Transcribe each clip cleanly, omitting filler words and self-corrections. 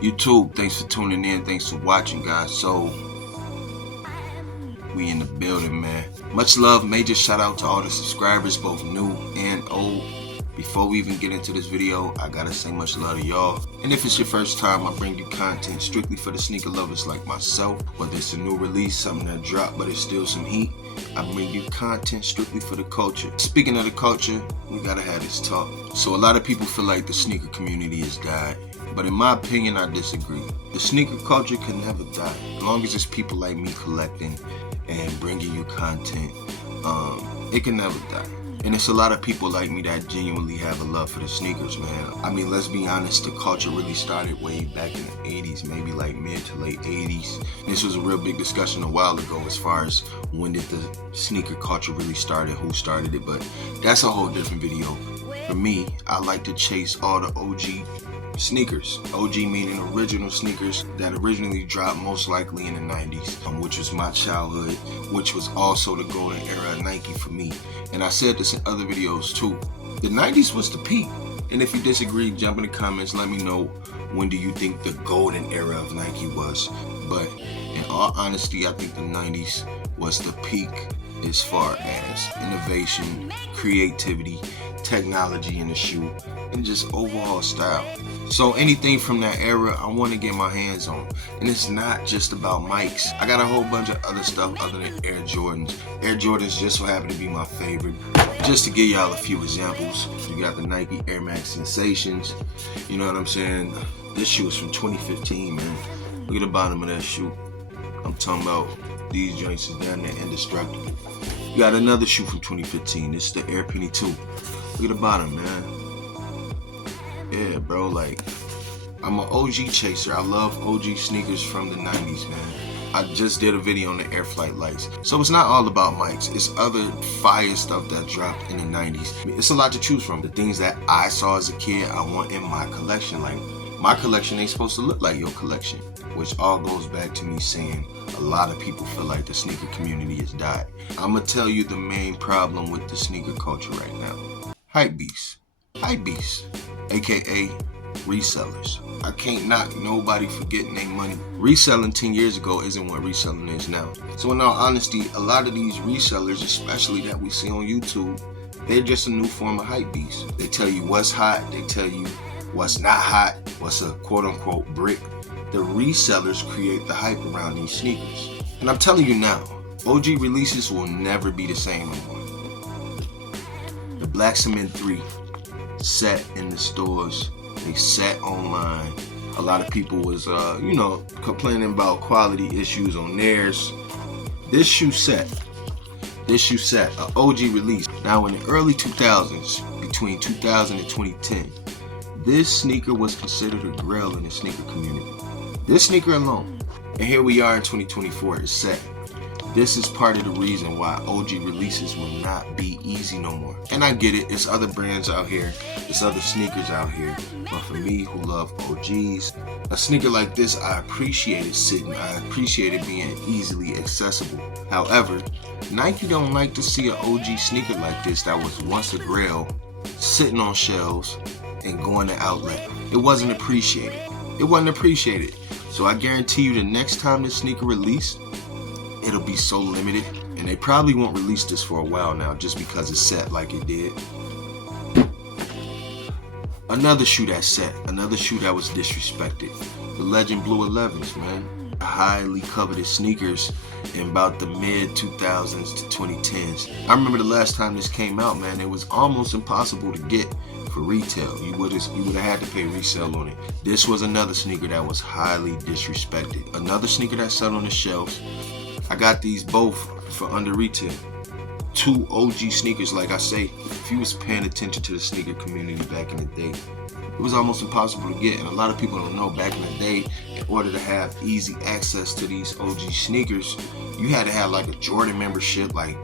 YouTube, thanks for tuning in. Thanks for watching, guys. So, we in the building, man. Much love. Major shout out to all the subscribers, both new and old. Before we even get into this video, I gotta say much love to y'all. And if it's your first time, I bring you content strictly for the sneaker lovers like myself. Whether it's a new release, something that dropped but it's still some heat, I bring you content strictly for the culture. Speaking of the culture, we gotta have this talk. So a lot of people feel like the sneaker community has died. But in my opinion, I disagree. The sneaker culture can never die. As long as it's people like me collecting and bringing you content, it can never die. And it's a lot of people like me that genuinely have a love for the sneakers, man. I mean, let's be honest, the culture really started way back in the 80s, maybe like mid to late 80s. This was a real big discussion a while ago as far as when did the sneaker culture really start, who started it, but that's a whole different video. For me, I like to chase all the OG sneakers. OG meaning original sneakers that originally dropped most likely in the 90s, which was my childhood, which was also the golden era of Nike for me. And I said this in other videos too. The 90s was the peak. And if you disagree, jump in the comments, let me know when do you think the golden era of Nike was. But in all honesty, I think the 90s was the peak as far as innovation, creativity, technology in the shoe, and just overall style. So anything from that era I want to get my hands on. And it's not just about mics. I got a whole bunch of other stuff other than Air Jordans. Air Jordans just so happen to be my favorite. Just to give y'all a few examples, you got the Nike Air Max Sensations. You know what I'm saying? This shoe is from 2015, man. Look at the bottom of that shoe. I'm talking about these joints is down there indestructible. You got another shoe from 2015. This is the Air Penny 2. Look at the bottom, man. Yeah, bro, like, I'm an OG chaser. I love OG sneakers from the 90s, man. I just did a video on the Air Flight Lights. So it's not all about mics. It's other fire stuff that dropped in the 90s. It's a lot to choose from. The things that I saw as a kid, I want in my collection. Like, my collection ain't supposed to look like your collection. Which all goes back to me saying a lot of people feel like the sneaker community has died. I'm going to tell you the main problem with the sneaker culture right now. Hypebeasts. Hypebeasts, aka resellers. I can't knock nobody for getting their money. Reselling 10 years ago isn't what reselling is now. So in all honesty, a lot of these resellers, especially that we see on YouTube, they're just a new form of hypebeast. They tell you what's hot, they tell you what's not hot, what's a quote-unquote brick. The resellers create the hype around these sneakers. And I'm telling you now, OG releases will never be the same anymore. The Black Cement 3 sat in the stores, they sat online. A lot of people was, complaining about quality issues on theirs. This shoe set, an OG release. Now in the early 2000s, between 2000 and 2010, this sneaker was considered a grail in the sneaker community. This sneaker alone, and here we are in 2024, is set. This is part of the reason why OG releases will not be easy no more. And I get it, it's other brands out here, it's other sneakers out here, but for me who love OGs, a sneaker like this, I appreciate it sitting, I appreciate it being easily accessible. However, Nike don't like to see an OG sneaker like this that was once a grail, sitting on shelves and going to outlet. It wasn't appreciated. It wasn't appreciated. So I guarantee you the next time this sneaker released, it'll be so limited, and they probably won't release this for a while now just because it's set like it did. Another shoe that's set, another shoe that was disrespected. The Legend Blue 11s, man. Highly coveted sneakers in about the mid 2000s to 2010s. I remember the last time this came out, man, it was almost impossible to get for retail. You would have had to pay resale on it. This was another sneaker that was highly disrespected. Another sneaker that sat on the shelves. I got these both for under retail. Two OG sneakers, like I say, if you was paying attention to the sneaker community back in the day, it was almost impossible to get. And a lot of people don't know, back in the day, in order to have easy access to these OG sneakers, you had to have like a Jordan membership, like,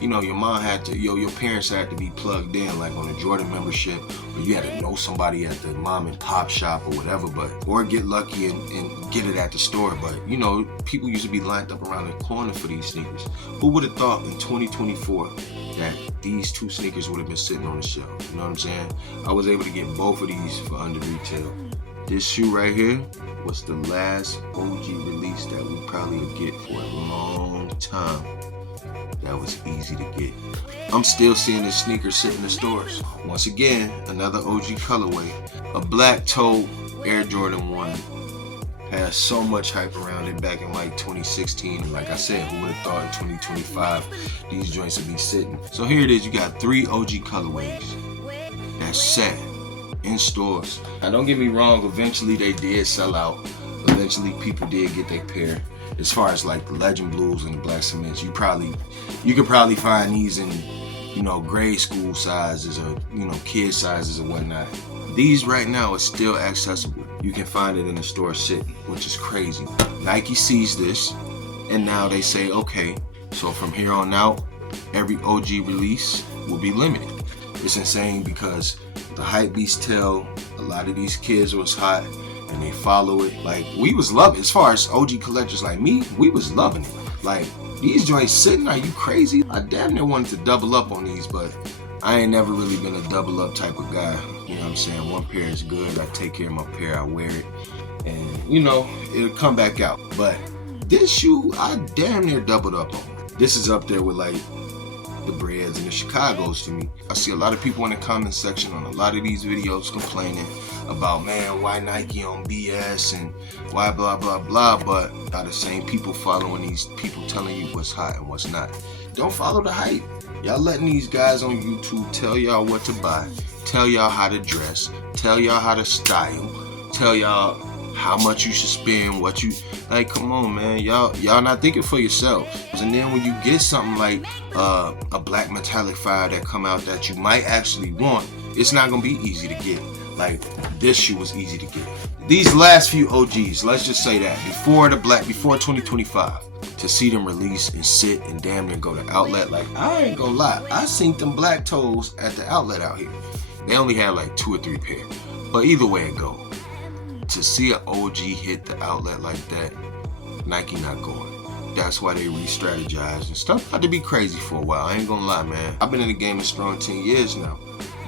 you know, your mom had to, your parents had to be plugged in, like on a Jordan membership, or you had to know somebody at the mom and pop shop or whatever, or get lucky and get it at the store. But, you know, people used to be lined up around the corner for these sneakers. Who would have thought in 2024 that these two sneakers would have been sitting on the shelf? You know what I'm saying? I was able to get both of these for under retail. This shoe right here, was the last OG release that we probably would get for a long time. That was easy to get. I'm still seeing this sneaker sit in the stores. Once again, another OG colorway. A black toe Air Jordan 1. Has so much hype around it back in like 2016. And like I said, who would have thought in 2025 these joints would be sitting? So here it is, you got 3 OG colorways that's set in stores. Now don't get me wrong, eventually they did sell out. Eventually people did get their pair. As far as like the Legend Blues and the Black Cements, you could probably find these in, grade school sizes or, kid sizes or whatnot. These right now are still accessible. You can find it in the store sitting, which is crazy. Nike sees this, and now they say, okay, so from here on out, every OG release will be limited. It's insane because the hype beasts tell a lot of these kids what's hot, and they follow it. Like, we was loving, as far as OG collectors like me, we was loving it. Like, these joints sitting, are you crazy? I damn near wanted to double up on these, but I ain't never really been a double up type of guy. You know what I'm saying? One pair is good. I take care of my pair. I wear it. And, it'll come back out. But this shoe, I damn near doubled up on. This is up there with, like, the Breads and the Chicagos to me. I see a lot of people in the comment section on a lot of these videos complaining about, man, why Nike on BS and why blah, blah, blah. But are the same people following these people telling you what's hot and what's not. Don't follow the hype. Y'all letting these guys on YouTube tell y'all what to buy, tell y'all how to dress, tell y'all how to style, tell y'all how much you should spend, like, come on, man, y'all not thinking for yourselves. And then when you get something like a black metallic fire that come out that you might actually want, it's not gonna be easy to get. Like, this shoe was easy to get. These last few OGs, let's just say that, before 2025, to see them release and sit and damn near go to outlet, like, I ain't gonna lie, I seen them black toes at the outlet out here. They only had like 2 or 3 pair. But either way it go, to see an OG hit the outlet like that, Nike not going. That's why they re-strategized and stuff had to be crazy for a while. I ain't gonna lie, man. I've been in the game a strong 10 years now.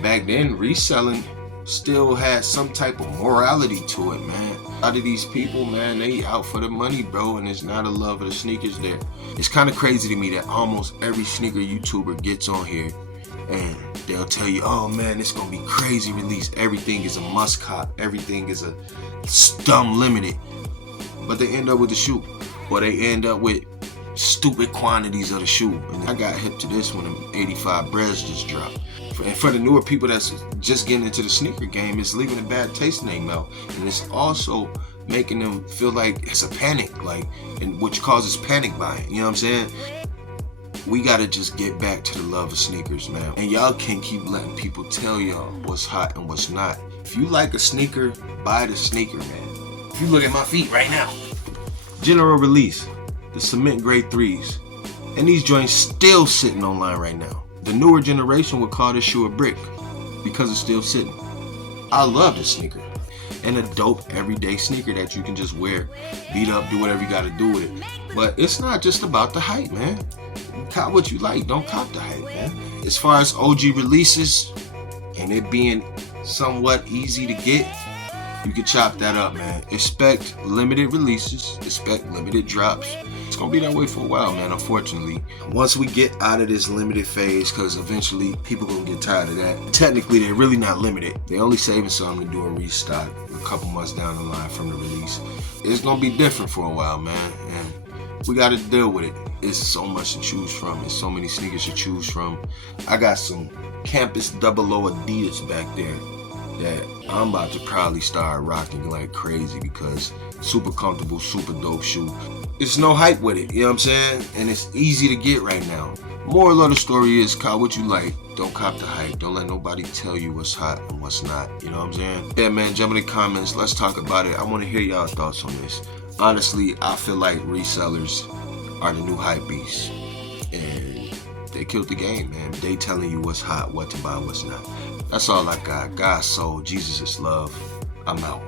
Back then, reselling still had some type of morality to it, man. A lot of these people, man, they out for the money, bro, and it's not a love of the sneakers there. It's kind of crazy to me that almost every sneaker YouTuber gets on here and they'll tell you, oh man, it's gonna be crazy release. Everything is a must cop. Everything is a stum limited. But they end up with the shoe, or they end up with stupid quantities of the shoe. And I got hip to this when them 85 breads just dropped. And for the newer people that's just getting into the sneaker game, it's leaving a bad taste in their mouth. And it's also making them feel like it's a panic, like, and which causes panic buying. You know what I'm saying? We gotta just get back to the love of sneakers, man. And y'all can't keep letting people tell y'all what's hot and what's not. If you like a sneaker, buy the sneaker, man. If you look at my feet right now, general release, the cement grade 3s. And these joints still sitting online right now. The newer generation would call this shoe a brick because it's still sitting. I love this sneaker. And a dope everyday sneaker that you can just wear, beat up, do whatever you gotta do with it. But it's not just about the hype, man. Cop what you like, don't cop the hype, man. As far as OG releases and it being somewhat easy to get, you can chop that up, man. Expect limited releases, expect limited drops. It's gonna be that way for a while, man, unfortunately. Once we get out of this limited phase, because eventually people gonna get tired of that. Technically, they're really not limited. They're only saving something to do a restock a couple months down the line from the release. It's gonna be different for a while, man, and we gotta deal with it. It's so much to choose from. There's so many sneakers to choose from. I got some Campus 00 Adidas back there that I'm about to probably start rocking like crazy because super comfortable, super dope shoe. It's no hype with it, you know what I'm saying? And it's easy to get right now. Moral of the story is, cop what you like. Don't cop the hype. Don't let nobody tell you what's hot and what's not. You know what I'm saying? Yeah, man, jump in the comments. Let's talk about it. I want to hear y'all thoughts on this. Honestly, I feel like resellers are the new hype beasts. And they killed the game, man. They telling you what's hot, what to buy, what's not. That's all I got. God's soul, Jesus is love. I'm out.